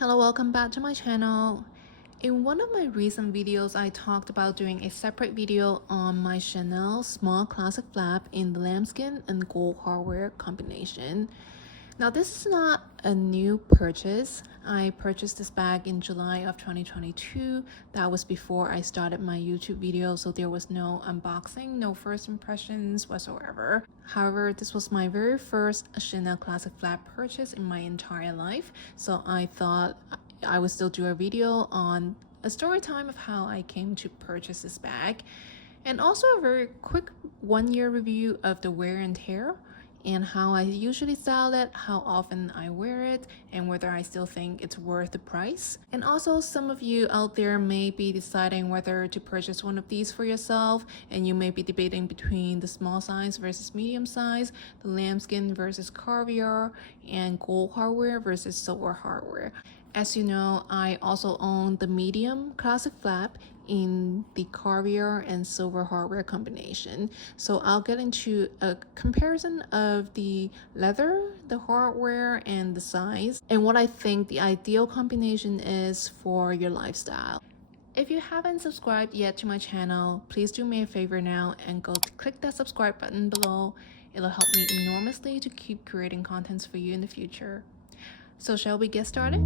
Hello, welcome back to my channel. In one of my recent videos, I talked about doing a separate video on my Chanel small classic flap in the lambskin and gold hardware combination. Now, this is not a new purchase. I purchased this bag in July of 2022. That was before I started my YouTube video, so there was no unboxing, no first impressions whatsoever. However, this was my very first Chanel classic flap purchase in my entire life, so I thought I would still do a video on a story time of how I came to purchase this bag, and also a very quick 1-year review of the wear and tear, and how I usually style it, how often I wear it, and whether I still think it's worth the price. And also, some of you out there may be deciding whether to purchase one of these for yourself, and you may be debating between the small size versus medium size, the lambskin versus caviar, and gold hardware versus silver hardware. As you know, I also own the medium classic flap in the caviar and silver hardware combination. So I'll get into a comparison of the leather, the hardware, and the size, and what I think the ideal combination is for your lifestyle. If you haven't subscribed yet to my channel, please do me a favor now and go click that subscribe button below. It'll help me enormously to keep creating contents for you in the future. So shall we get started?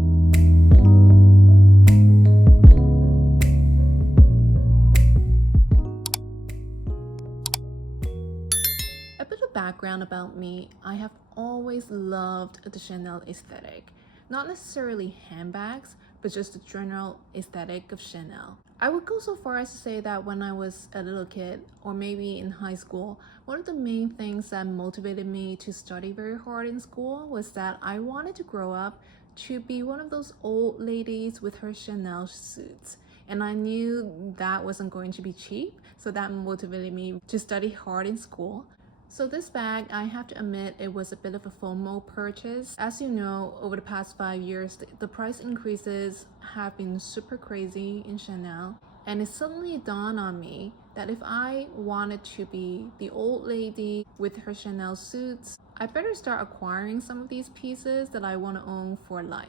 A bit of background about me: I have always loved the Chanel aesthetic. Not necessarily handbags, but just the general aesthetic of Chanel. I would go so far as to say that when I was a little kid, or maybe in high school, one of the main things that motivated me to study very hard in school was that I wanted to grow up to be one of those old ladies with her Chanel suits. And I knew that wasn't going to be cheap, so that motivated me to study hard in school. So this bag, I have to admit, it was a bit of a FOMO purchase. As you know, over the past 5 years, the price increases have been super crazy in Chanel. And it suddenly dawned on me that if I wanted to be the old lady with her Chanel suits, I better start acquiring some of these pieces that I want to own for life.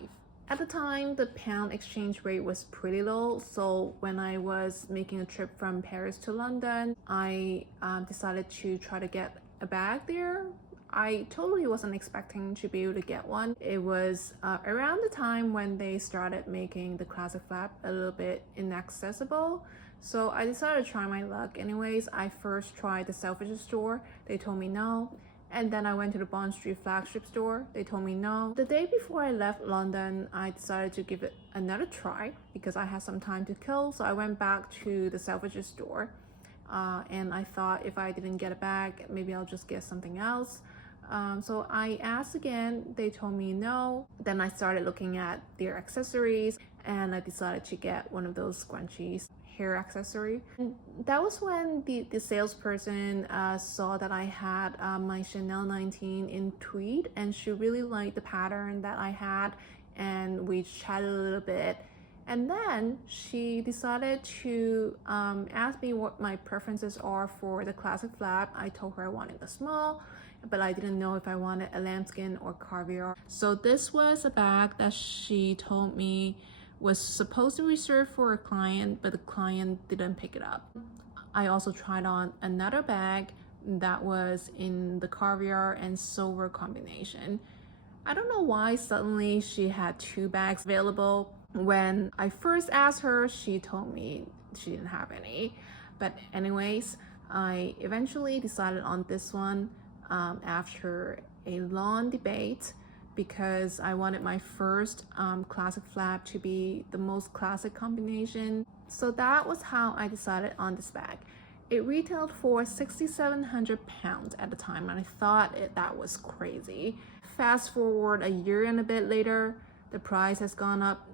At the time, the pound exchange rate was pretty low, so when I was making a trip from Paris to London, I decided to try to get a bag there. I totally wasn't expecting to be able to get one. It was around the time when they started making the classic flap a little bit inaccessible, so I decided to try my luck anyways. I first tried the Selfridges store. They told me no. And then I went to the Bond Street flagship store. They told me no. The day before I left London, I decided to give it another try because I had some time to kill. So I went back to the Selfridges store, and I thought if I didn't get a bag, maybe I'll just get something else. So I asked again. They told me no. Then I started looking at their accessories, and I decided to get one of those scrunchies, hair accessory. And that was when the salesperson saw that I had my Chanel 19 in tweed, and she really liked the pattern that I had, and we chatted a little bit. And then she decided to ask me what my preferences are for the classic flap. I told her I wanted the small, but I didn't know if I wanted a lambskin or caviar. So this was a bag that she told me was supposed to be reserved for a client, but the client didn't pick it up. I also tried on another bag that was in the caviar and silver combination. I don't know why suddenly she had 2 bags available. When I first asked her, she told me she didn't have any. But anyways, I eventually decided on this one after a long debate, because I wanted my first classic flap to be the most classic combination. So that was how I decided on this bag. It retailed for 6,700 pounds at the time, and I thought that was crazy. Fast forward a year and a bit later, the price has gone up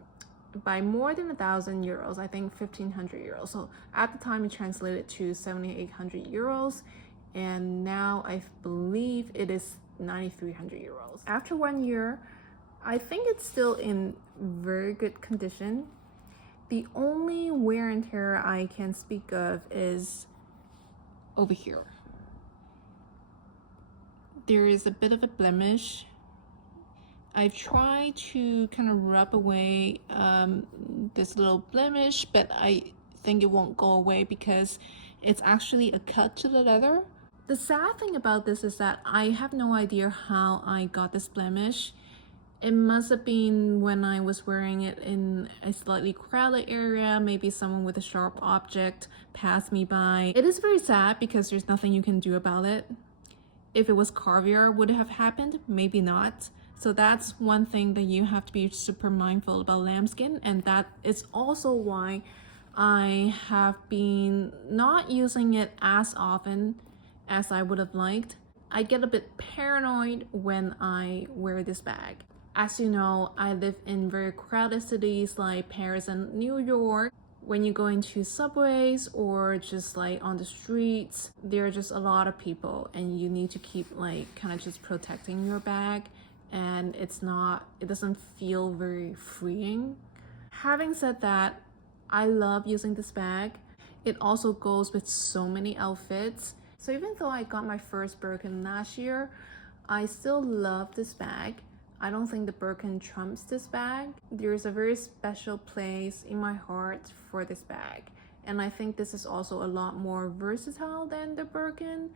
by more than 1,000 euros, I think 1,500 euros. So at the time it translated to 7,800 euros, and now I believe it is 9,300 euros. After 1 year, I think it's still in very good condition. The only wear and tear I can speak of is over here. There is a bit of a blemish I've tried to kind of rub away this little blemish, but I think it won't go away because it's actually a cut to the leather. The sad thing about this is that I have no idea how I got this blemish. It must have been when I was wearing it in a slightly crowded area. Maybe someone with a sharp object passed me by. It is very sad because there's nothing you can do about it. If it was Caviar, would it have happened? Maybe not. So that's one thing that you have to be super mindful about lambskin, and that is also why I have been not using it as often as I would have liked. I get a bit paranoid when I wear this bag. As you know, I live in very crowded cities like Paris and New York. When you go into subways or just like on the streets, there are just a lot of people and you need to keep like kind of just protecting your bag, and it doesn't feel very freeing. Having said that, I love using this bag. It also goes with so many outfits. So even though I got my first Birkin last year, I still love this bag. I don't think the Birkin trumps this bag. There's a very special place in my heart for this bag. And I think this is also a lot more versatile than the Birkin.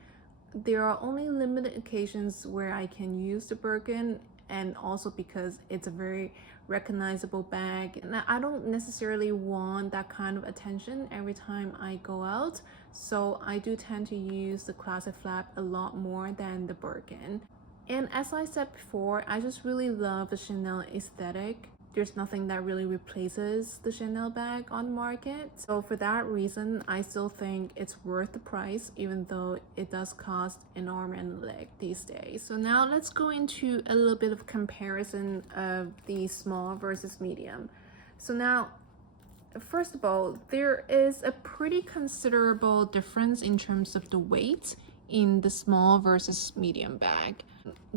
There are only limited occasions where I can use the Birkin, and also because it's a very recognizable bag. And I don't necessarily want that kind of attention every time I go out. So I do tend to use the classic flap a lot more than the Birkin. And as I said before, I just really love the Chanel aesthetic. There's nothing that really replaces the Chanel bag on the market. So for that reason, I still think it's worth the price, even though it does cost an arm and a leg these days. So now let's go into a little bit of comparison of the small versus medium. So now, first of all, there is a pretty considerable difference in terms of the weight in the small versus medium bag.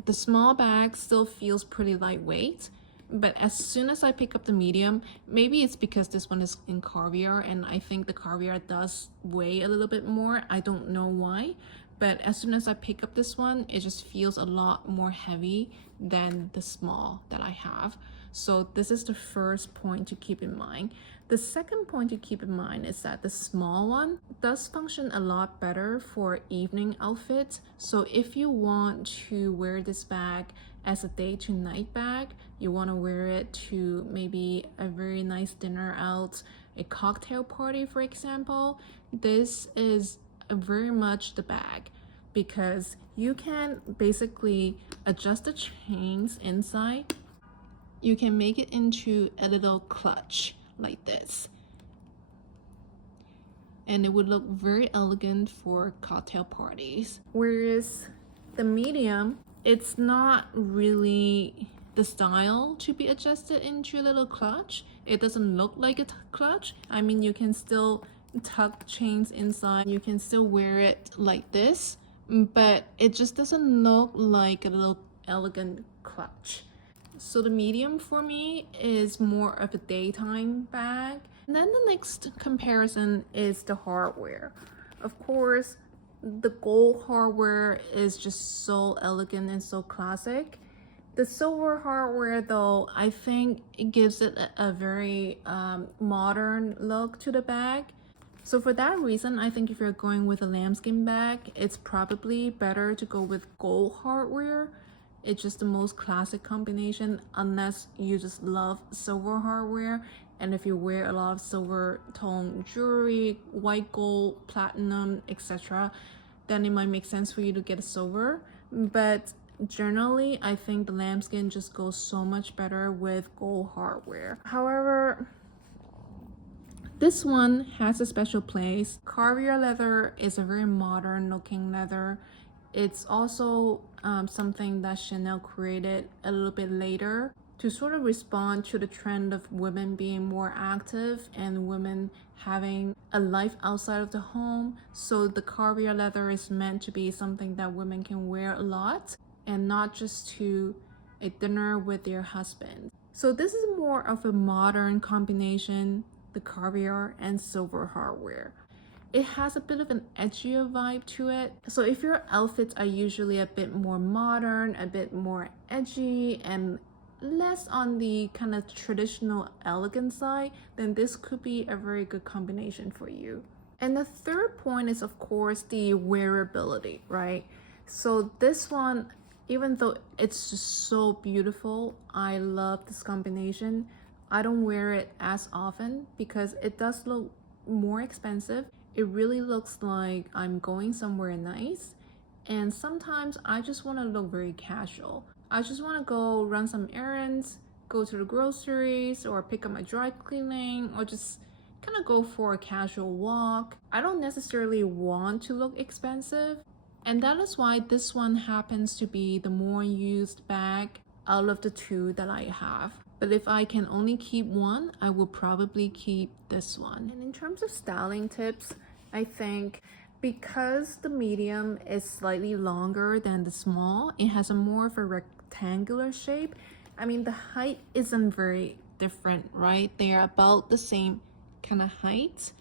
The small bag still feels pretty lightweight, but as soon as I pick up the medium, maybe it's because this one is in Caviar and I think the Caviar does weigh a little bit more. I don't know why, but as soon as I pick up this one, it just feels a lot more heavy than the small that I have. So this is the first point to keep in mind. The second point to keep in mind is that the small one does function a lot better for evening outfits. So if you want to wear this bag as a day to night bag, you want to wear it to maybe a very nice dinner out, a cocktail party, for example, this is very much the bag, because you can basically adjust the chains inside. You can make it into a little clutch like this, and it would look very elegant for cocktail parties. Whereas the medium, it's not really the style to be adjusted into a little clutch. It doesn't look like a clutch. I mean, you can still tuck chains inside, you can still wear it like this, but it just doesn't look like a little elegant clutch. So the medium for me is more of a daytime bag. And then the next comparison is the hardware. Of course, the gold hardware is just so elegant and so classic. The silver hardware, though, I think it gives it a very modern look to the bag. So for that reason, I think if you're going with a lambskin bag, it's probably better to go with gold hardware. It's just the most classic combination, unless you just love silver hardware. And if you wear a lot of silver tone jewelry, white gold, platinum, etc., then it might make sense for you to get a silver. But generally, I think the lambskin just goes so much better with gold hardware. However, this one has a special place. Caviar leather is a very modern looking leather. It's also something that Chanel created a little bit later to sort of respond to the trend of women being more active and women having a life outside of the home. So the Caviar leather is meant to be something that women can wear a lot and not just to a dinner with their husband. So this is more of a modern combination, the Caviar and silver hardware. It has a bit of an edgier vibe to it. So if your outfits are usually a bit more modern, a bit more edgy, and less on the kind of traditional elegant side, then this could be a very good combination for you. And the third point is, of course, the wearability, right? So this one, even though it's just so beautiful, I love this combination. I don't wear it as often because it does look more expensive. It really looks like I'm going somewhere nice. And sometimes I just want to look very casual. I just want to go run some errands, go to the groceries, or pick up my dry cleaning, or just kind of go for a casual walk. I don't necessarily want to look expensive, and that is why this one happens to be the more used bag out of the two that I have. But if I can only keep one, I will probably keep this one. And in terms of styling tips, I think because the medium is slightly longer than the small, it has a more of a rectangular shape. I mean, the height isn't very different, right? They are about the same kind of height.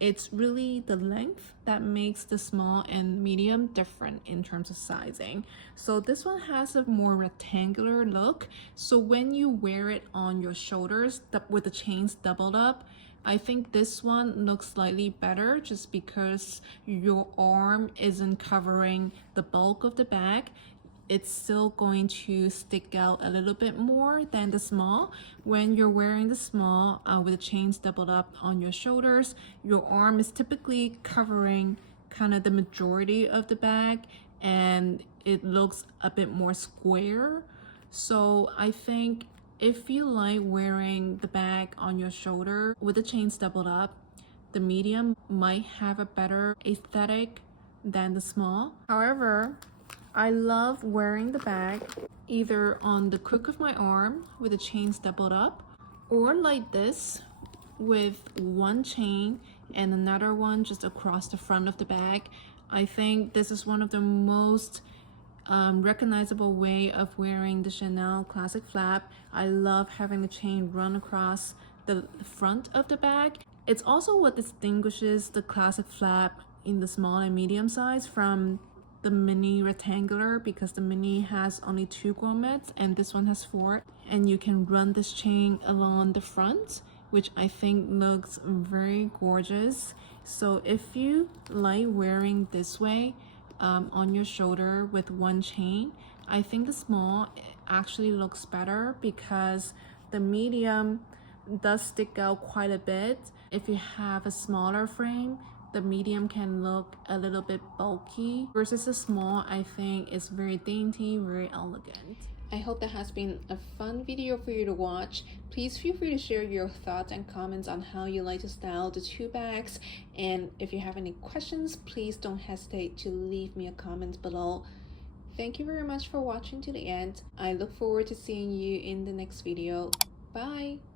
It's really the length that makes the small and medium different in terms of sizing. So this one has a more rectangular look. So when you wear it on your shoulders with the chains doubled up, I think this one looks slightly better just because your arm isn't covering the bulk of the bag. It's still going to stick out a little bit more than the small. When you're wearing the small with the chains doubled up on your shoulders, your arm is typically covering kind of the majority of the bag and it looks a bit more square. So I think if you like wearing the bag on your shoulder with the chains doubled up, the medium might have a better aesthetic than the small. However, I love wearing the bag either on the crook of my arm with the chains doubled up, or like this with one chain and another one just across the front of the bag. I think this is one of the most recognizable way of wearing the Chanel Classic Flap. I love having the chain run across the front of the bag. It's also what distinguishes the Classic Flap in the small and medium size from the mini rectangular, because the mini has only 2 grommets and this one has 4, and you can run this chain along the front, which I think looks very gorgeous. So if you like wearing this way on your shoulder with one chain, I think the small actually looks better because the medium does stick out quite a bit. If you have a smaller frame, the medium can look a little bit bulky versus the small. I think it's very dainty, very elegant. I hope that has been a fun video for you to watch. Please feel free to share your thoughts and comments on how you like to style the 2 bags. And if you have any questions, please don't hesitate to leave me a comment below. Thank you very much for watching to the end. I look forward to seeing you in the next video. Bye!